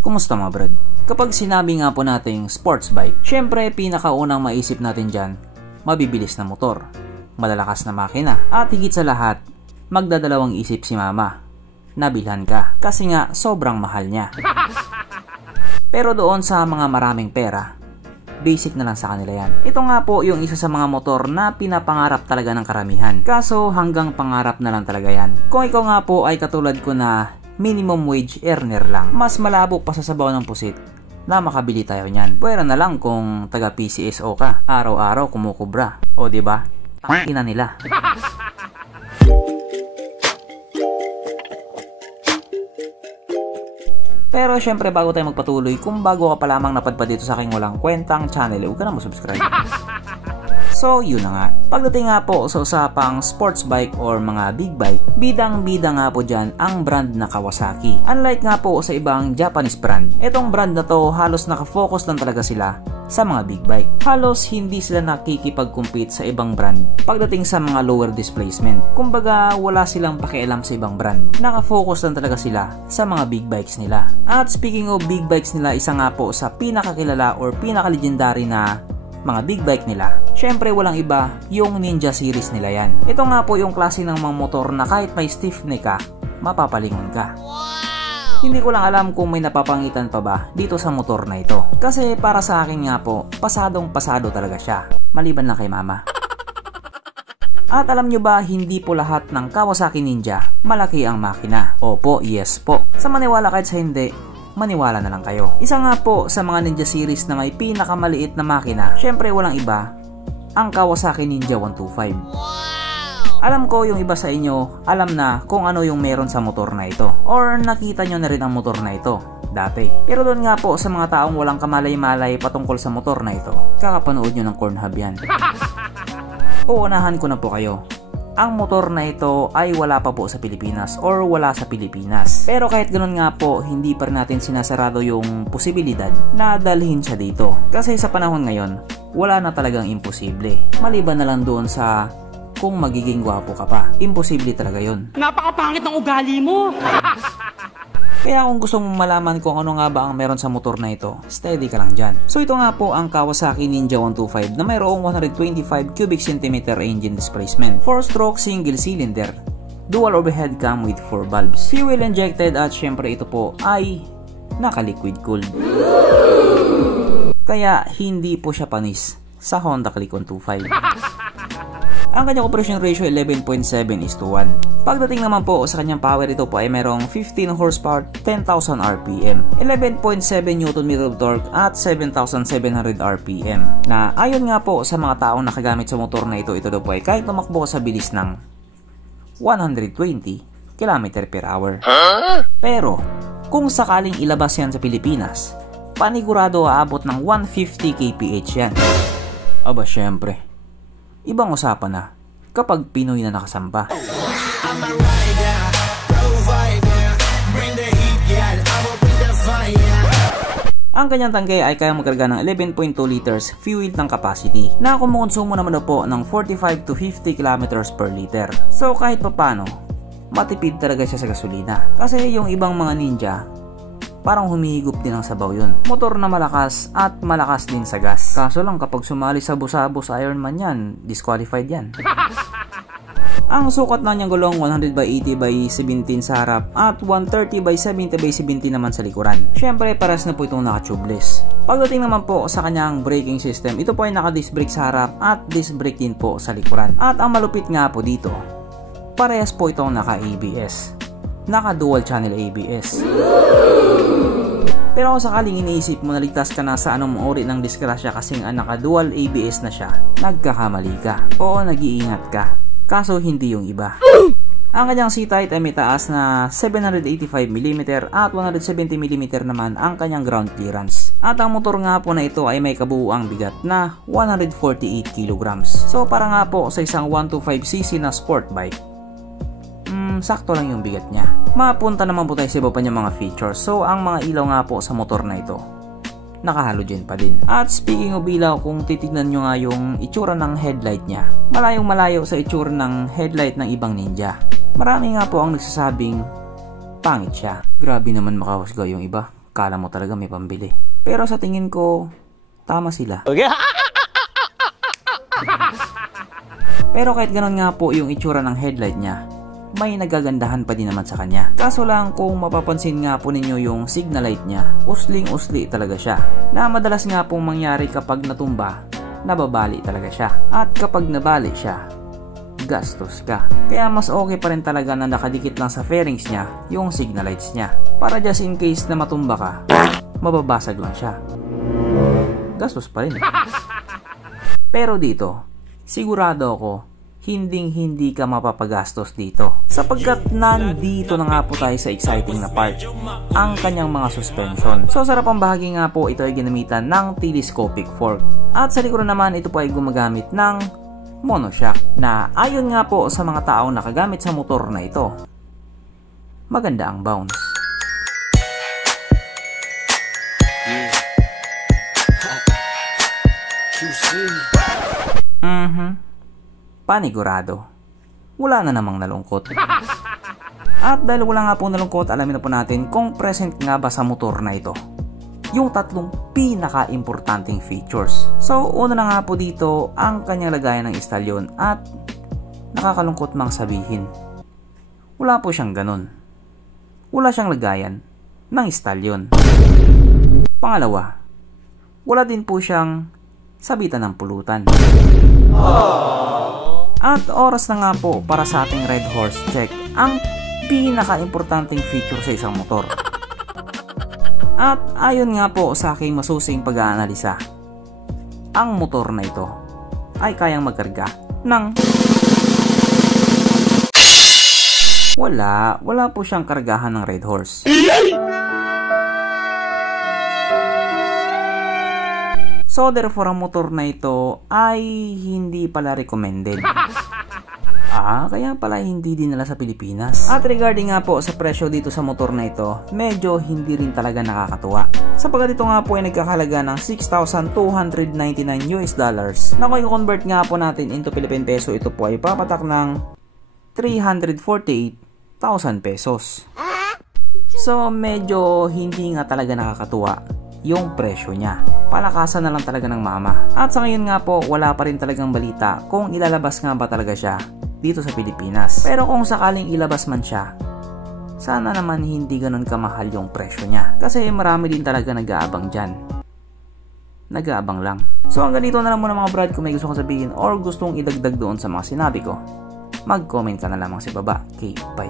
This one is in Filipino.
Kumusta mga brad? Kapag sinabi nga po nating sports bike, syempre pinakaunang maisip natin dyan, mabibilis na motor, malalakas na makina, at higit sa lahat, magdadalawang isip si mama. Nabilhan ka kasi nga sobrang mahal niya. Pero doon sa mga maraming pera, basic na lang sa kanila yan. Ito nga po yung isa sa mga motor na pinapangarap talaga ng karamihan. Kaso hanggang pangarap na lang talaga yan. Kung ikaw nga po ay katulad ko na minimum wage earner lang, mas malabo pa sa sabaw ng pusit na makabili tayo niyan. Pwera na lang kung taga PCSO ka, araw-araw kumukubra. O diba? Tangina nila. Pero syempre bago tayo magpatuloy, kung bago ka pa lamang napadpad dito sa aking walang kwentang channel, huwag ka na mo-subscribe. So yun na nga, pagdating nga po sa usapang sports bike or mga big bike, bidang-bida nga po dyan ang brand na Kawasaki. Unlike nga po sa ibang Japanese brand, itong brand na to halos nakafocus lang talaga sila sa mga big bike. Halos hindi sila nakikipag-compete sa ibang brand pagdating sa mga lower displacement. Kumbaga wala silang pakialam sa ibang brand. Nakafocus lang talaga sila sa mga big bikes nila. At speaking of big bikes nila, isa nga po sa pinakakilala or pinaka-legendary na mga big bike nila, syempre walang iba yung Ninja series nila yan. Ito nga po yung klase ng mga motor na kahit may stiff neck ka, mapapalingon ka. Hindi ko lang alam kung may napapangitan pa ba dito sa motor na ito. Kasi para sa akin nga po, pasadong pasado talaga siya. Maliban lang kay mama. At alam nyo ba, hindi po lahat ng Kawasaki Ninja malaki ang makina. Opo, yes po. Sa maniwala kahit sa hindi, maniwala na lang kayo. Isa nga po sa mga Ninja series na may pinakamaliit na makina, syempre walang iba, ang Kawasaki Ninja 125. Alam ko yung iba sa inyo, alam na kung ano yung meron sa motor na ito. Or nakita nyo na rin ang motor na ito dati. Pero doon nga po sa mga taong walang kamalay-malay patungkol sa motor na ito, kakapanood nyo ng Cornhub yan. Uunahan ko na po kayo. Ang motor na ito ay wala pa po sa Pilipinas or wala sa Pilipinas. Pero kahit ganun nga po, hindi pa rin natin sinasarado yung posibilidad na dalhin siya dito. Kasi sa panahon ngayon, wala na talagang imposible. Maliban na lang doon sa kung magiging gwapo ka pa. Imposible talaga yon. Napakapangit ng ugali mo! Kaya kung gusto mong malaman kung ano nga ba ang meron sa motor na ito, steady ka lang dyan. So ito nga po ang Kawasaki Ninja 125 na mayroong 125 cubic centimeter engine displacement, 4-stroke single cylinder, dual overhead cam with 4 valves, fuel injected at syempre ito po ay naka-liquid cooled. Kaya hindi po siya panis sa Honda Click 125. Ang kanyang compression ratio 11.7:1. Pagdating naman po sa kanyang power, ito po ay merong 15 horsepower, 10,000 RPM, 11.7 Nm of torque at 7,700 RPM. Na ayon nga po sa mga taong nakagamit sa motor na ito daw po ay kahit tumakbo sa bilis ng 120 km/h. Pero kung sakaling ilabas yan sa Pilipinas, panigurado aabot ng 150 kph yan. Aba syempre, ibang usapan na kapag Pinoy na nakasamba. Ang kanyang tangke ay kayang magkarga ng 11.2 liters fuel tank capacity na kumukonsumo naman na po ng 45 to 50 kilometers per liter. So kahit papano, matipid talaga siya sa gasolina. Kasi yung ibang mga Ninja, parang humihigop din ang sabaw yun. Motor na malakas at malakas din sa gas. Kaso lang kapag sumali sa busa-bus sa Ironman yan, disqualified yan. Ang sukat na niyang gulong 100/80/17 sa harap at 130/70/70 naman sa likuran. Syempre pares na po itong naka-tubeless. Pagdating naman po sa kanyang braking system, ito po ay naka-disc brake sa harap at disc brake din po sa likuran. At ang malupit nga po dito, parehas po itong naka-ABS. Naka-dual channel ABS. Pero kung sakaling iniisip mo na ligtas ka na sa anong uri ng disgrasya kasing naka-dual ABS na siya, nagkakamali ka. Oo, nag-iingat ka. Kaso hindi yung iba. Ang kanyang seat height ay may taas na 785mm at 170mm naman ang kanyang ground clearance. At ang motor nga po na ito ay may kabuuang bigat na 148 kg. So para nga po sa isang 125cc na sport bike, sakto lang yung bigat niya. Mapunta naman po tayo sa iba pa niya mga features. So ang mga ilaw nga po sa motor na ito, naka-halogen pa din. At speaking of ilaw, kung titignan nyo nga yung itsura ng headlight niya, malayong malayo sa itsura ng headlight ng ibang Ninja. Marami nga po ang nagsasabing pangit siya. Grabe naman makahusga yung iba. kala mo talaga may pambili. Pero sa tingin ko, tama sila. Okay. Pero kahit ganun nga po yung itsura ng headlight niya, may nagagandahan pa din naman sa kanya. Kaso lang kung mapapansin nga po ninyo yung signal light niya, usling-usli talaga siya. Na madalas nga pong mangyari kapag natumba, nababali talaga siya. At kapag nabali siya, gastos ka. Kaya mas okay pa rin talaga na nakadikit lang sa fairings niya yung signal lights niya. Para just in case na matumba ka, mababasag lang siya. Gastos pa rin. Pero dito, sigurado ako, hindi ka mapapagastos dito. Sapagkat nandito na nga po tayo sa exciting na part, ang kanyang mga suspension. So sa harapang bahagi nga po, ito ay ginamitan ng telescopic fork. At sa likuran naman, ito po ay gumagamit ng monoshock na ayon nga po sa mga taong nakagamit sa motor na ito, maganda ang bounce. Panigurado, wala na namang nalungkot. At dahil wala nga po nalungkot, alamin na po natin kung present nga ba sa motor na ito yung tatlong pinaka-importanting features. So, una na nga po dito ang kanyang lagayan ng istalyon at nakakalungkot mang sabihin, wala po siyang ganun. Wala siyang lagayan ng istalyon. Pangalawa, wala din po siyang sabitan ng pulutan. At oras na nga po para sa ating Red Horse check ang pinaka-importanting feature sa isang motor. At ayon nga po sa aking masusing pag-aanalisa, ang motor na ito ay kayang magkarga ng wala po siyang kargahan ng Red Horse. So therefore ang motor na ito ay hindi pala recommended. Kaya pala hindi din nila sa Pilipinas. At regarding nga po sa presyo dito sa motor na ito, medyo hindi rin talaga nakakatuwa. Sapagkat ito nga po ay nagkakahalaga ng $6,299 na kung i-convert nga po natin into Philippine peso, ito po ay papatak ng 348,000 pesos. So medyo hindi nga talaga nakakatuwa yung presyo niya. Palakasan na lang talaga ng mama. At sa ngayon nga po, wala pa rin talagang balita kung ilalabas nga ba talaga siya dito sa Pilipinas. Pero kung sakaling ilabas man siya, sana naman hindi ganun kamahal yung presyo niya. Kasi marami din talaga nag-aabang dyan. Nag-aabang lang. So hanggang dito na lang muna mga brad. Kung may gusto kong sabihin or gustong idagdag doon sa mga sinabi ko, mag-comment ka na lamang sa baba. Okay, bye.